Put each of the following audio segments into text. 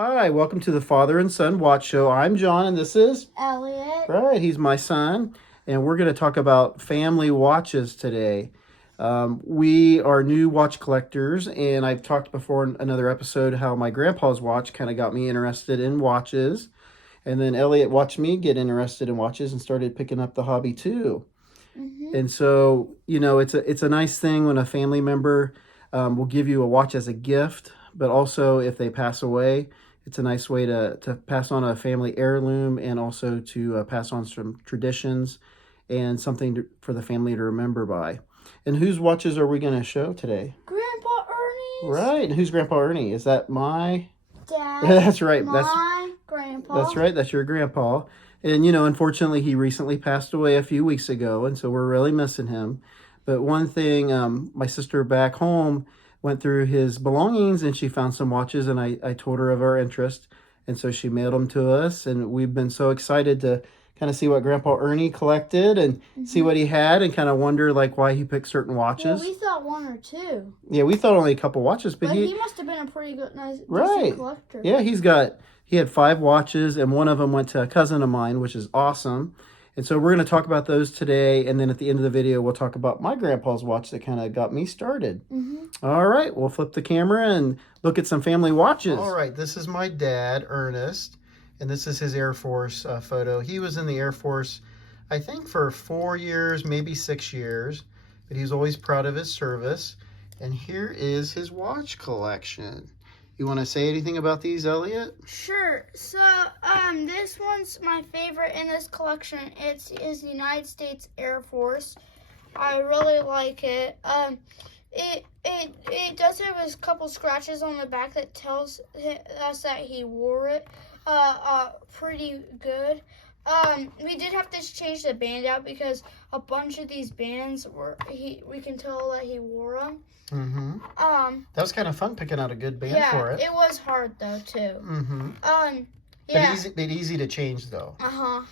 Hi, welcome to the Father and Son Watch Show. I'm John, and this is Elliot. right. He's my son, and we're going to talk about family watches today. We are new watch collectors, and I've talked before in another episode how my grandpa's watch kind of got me interested in watches, and then Elliot watched me get interested in watches and started picking up the hobby too. And so, it's a nice thing when a family member will give you a watch as a gift, but also if they pass away, it's a nice way to pass on a family heirloom and also to pass on some traditions and something for the family to remember by. And whose watches are we going to show today? Grandpa Ernie's. Right. And who's Grandpa Ernie? Is that my Dad. That's right. My grandpa. That's right. That's your grandpa. And, unfortunately, he recently passed away a few weeks ago, and so we're really missing him. But one thing, my sister back home went through his belongings, and she found some watches, and I told her of our interest. And so she mailed them to us, and we've been so excited to kind of see what Grandpa Ernie collected and see what he had and kind of wonder, like, why he picked certain watches. Yeah, we thought one or two. Yeah, we thought only a couple watches, but he must have been a pretty good, nice, right. decent collector. Yeah, he had 5 watches, and one of them went to a cousin of mine, which is awesome. And so we're going to talk about those today, and then at the end of the video, we'll talk about my grandpa's watch that kind of got me started. All right, we'll flip the camera and look at some family watches. All right, this is my dad, Ernest, and this is his Air Force photo. He was in the Air Force, I think, for 4 years, maybe 6 years, but he's always proud of his service. And here is his watch collection. You want to say anything about these, Elliot? Sure. So, this one's my favorite in this collection. It's the United States Air Force. I really like it. It does have a couple scratches on the back that tells us that he wore it pretty good. We did have to change the band out because a bunch of these bands we can tell that he wore them. That was kind of fun picking out a good band for it. Yeah, it was hard though too. Yeah. But easy to change though.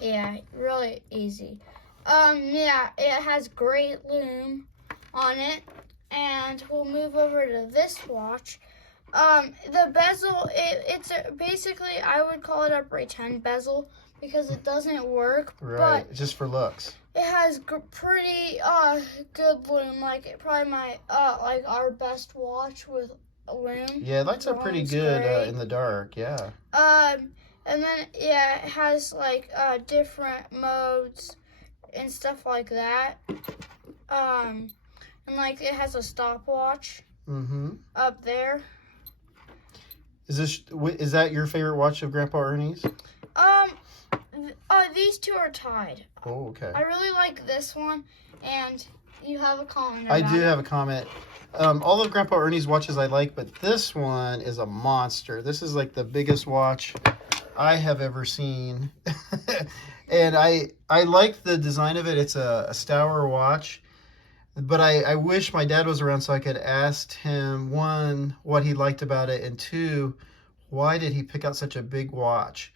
Yeah, really easy. Yeah, it has great lume on it, and we'll move over to this watch. The bezel, it's basically, I would call it a pretend bezel because it doesn't work. Right, but just for looks. It has pretty good lume, like probably my like our best watch with lume. Yeah, it lights up pretty good in the dark. Yeah. And then it has like different modes and stuff like that. And like it has a stopwatch. Up there. Is that your favorite watch of Grandpa Ernie's? These two are tied. Oh, okay. I really like this one, and you have a comment about I do it. have a comment. All of Grandpa Ernie's watches I like, but this one is a monster. This is like the biggest watch I have ever seen. And I like the design of it. It's a Stour watch. But I wish my dad was around so I could ask him, 1, what he liked about it, and 2, why did he pick out such a big watch?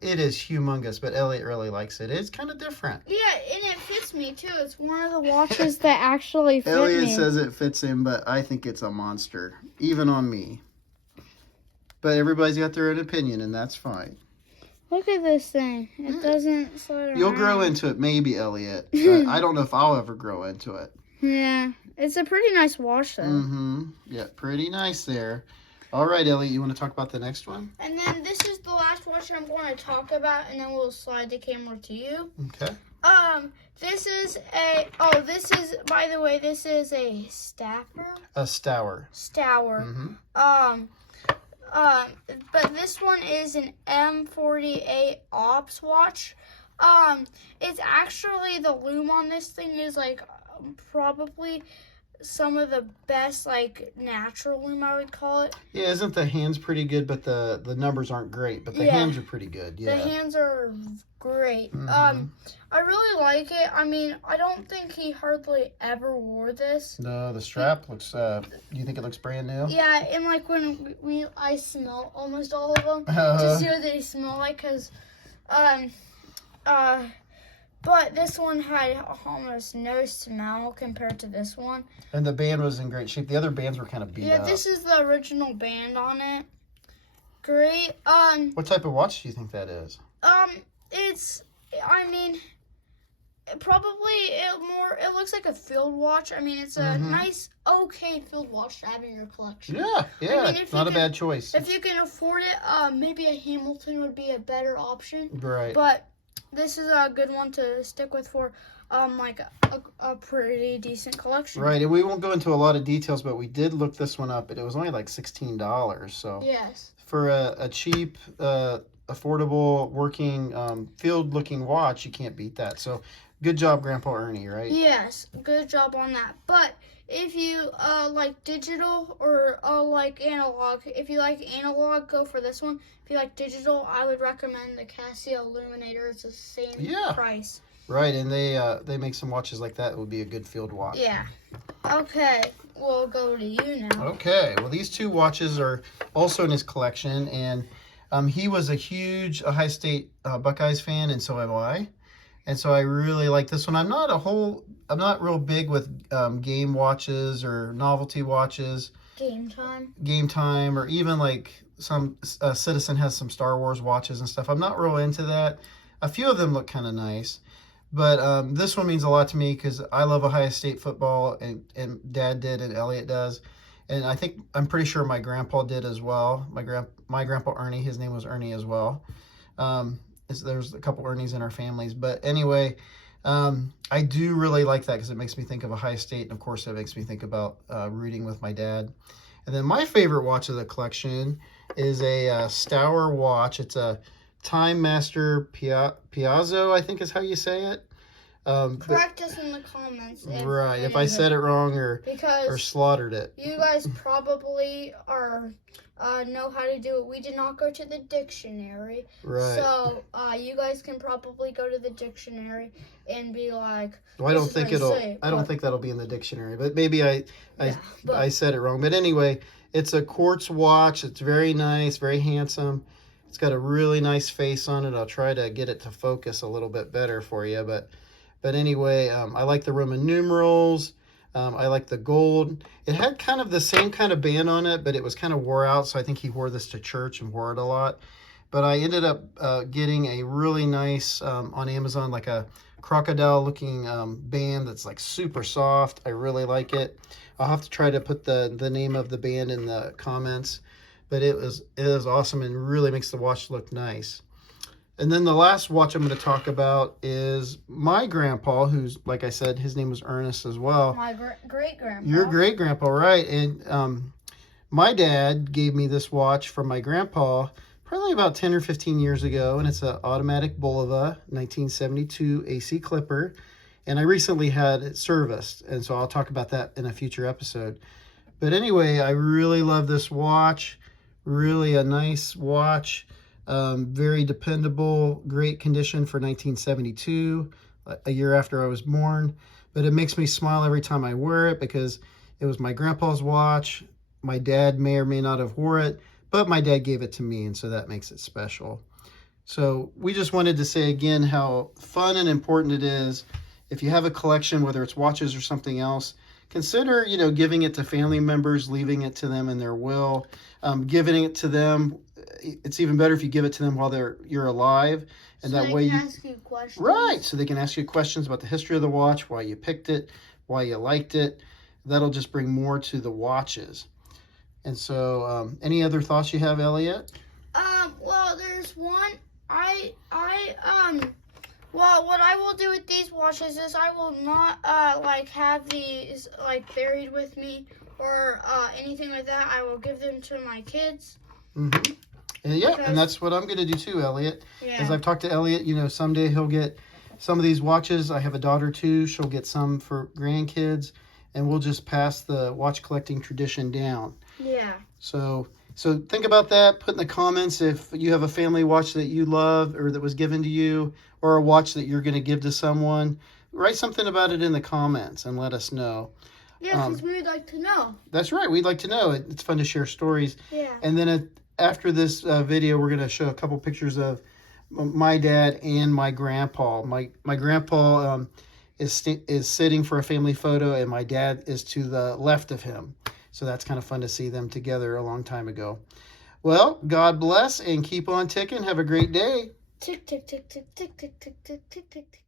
It is humongous, but Elliot really likes it. It's kind of different. Yeah, and it fits me too. It's one of the watches that actually fit Elliot me. says it fits him, but I think it's a monster, even on me. But everybody's got their own opinion, and that's fine. Look at this thing. It doesn't slide around. You'll grow into it, maybe, Elliot. But I don't know if I'll ever grow into it. Yeah, it's a pretty nice watch, though. Yeah, pretty nice there. All right, Elliot, you want to talk about the next one? And then this is the last watch I'm going to talk about, and then we'll slide the camera to you. Okay. This is by the way, this is a Stauffer. A Stour. Stour. But this one is an M48 Ops watch. It's actually, the lume on this thing is like probably some of the best, like, natural lume, I would call it. Yeah, isn't the hands pretty good, but the numbers aren't great, but the hands are pretty good. Yeah. The hands are great. I really like it. I mean, I don't think he hardly ever wore this. No, the strap looks, do you think it looks brand new? Yeah, and like when I smell almost all of them to see what they smell like, because, but this one had almost no smell compared to this one. And the band was in great shape. The other bands were kind of beat up. Yeah, this is the original band on it. great. What type of watch do you think that is? It's, I mean, it looks like a field watch. I mean, it's a nice, okay field watch to have in your collection. Yeah, I mean, not a bad choice. If you can afford it, maybe a Hamilton would be a better option. Right. But this is a good one to stick with for like a pretty decent collection. Right, and we won't go into a lot of details, but we did look this one up, and it was only like $16. So yes, for a cheap, affordable, working, field-looking watch, you can't beat that. So good job, Grandpa Ernie, right? yes, good job on that. But if you like digital or like analog, if you like analog, go for this one. If you like digital, I would recommend the Casio Illuminator. It's the same price. Right, and they make some watches like that. It would be a good field watch. Yeah. Okay, we'll go to you now. Okay, well, these two watches are also in his collection, and he was a huge Ohio State Buckeyes fan, and so am I. And so I really like this one. I'm not real big with game watches or novelty watches. Game time, or even like some Citizen has some Star Wars watches and stuff. I'm not real into that. A few of them look kind of nice. But this one means a lot to me because I love Ohio State football, and Dad did, and Elliot does. And I'm pretty sure my grandpa did as well. My grandpa Ernie, his name was Ernie as well. There's a couple Ernies in our families. But anyway, I do really like that because it makes me think of Ohio State. And, of course, it makes me think about rooting with my dad. And then my favorite watch of the collection is a Stour watch. It's a Time Master Piazzo, I think is how you say it. Correct us in the comments. If I said it wrong or slaughtered it. You guys probably know how to do it. We did not go to the dictionary. Right. So you guys can probably go to the dictionary and be like, well, I don't think that'll be in the dictionary, but maybe I said it wrong. But anyway, it's a quartz watch. It's very nice, very handsome. It's got a really nice face on it. I'll try to get it to focus a little bit better for you. But anyway, I like the Roman numerals. I like the gold. It had kind of the same kind of band on it, but it was kind of wore out. So I think he wore this to church and wore it a lot. But I ended up getting a really nice, on Amazon, like a crocodile-looking band that's like super soft. I really like it. I'll have to try to put the name of the band in the comments. But it is awesome and really makes the watch look nice. And then the last watch I'm going to talk about is my grandpa, who's, like I said, his name was Ernest as well. My great-grandpa. Your great-grandpa, right. And my dad gave me this watch from my grandpa probably about 10 or 15 years ago, and it's an automatic Bulova 1972 AC Clipper. And I recently had it serviced, and so I'll talk about that in a future episode. But anyway, I really love this watch. Really a nice watch, very dependable, great condition for 1972, a year after I was born. But it makes me smile every time I wear it because it was my grandpa's watch. My dad may or may not have wore it, but my dad gave it to me, and so that makes it special. So we just wanted to say again how fun and important it is. If you have a collection, whether it's watches or something else, consider, giving it to family members, leaving it to them in their will, giving it to them. It's even better if you give it to them while you're alive, and so that way they can ask you questions. Right, so they can ask you questions about the history of the watch, why you picked it, why you liked it. That'll just bring more to the watches. And so, any other thoughts you have, Elliot? Well, there's one. Well, what I will do with these watches is I will not have these buried with me or anything like that. I will give them to my kids. Mm-hmm. And that's what I'm going to do too, Elliot. Yeah. As I've talked to Elliot, someday he'll get some of these watches. I have a daughter too. She'll get some for grandkids, and we'll just pass the watch collecting tradition down. Yeah. So think about that. Put in the comments if you have a family watch that you love or that was given to you, or a watch that you're going to give to someone. Write something about it in the comments and let us know. Yeah, because we'd like to know. That's right. We'd like to know. It's fun to share stories. Yeah. And then after this video, we're going to show a couple pictures of my dad and my grandpa. My grandpa is sitting for a family photo, and my dad is to the left of him. So that's kind of fun to see them together a long time ago. Well, God bless and keep on ticking. Have a great day. Tick, tick, tick, tick, tick, tick, tick, tick, tick, tick, tick.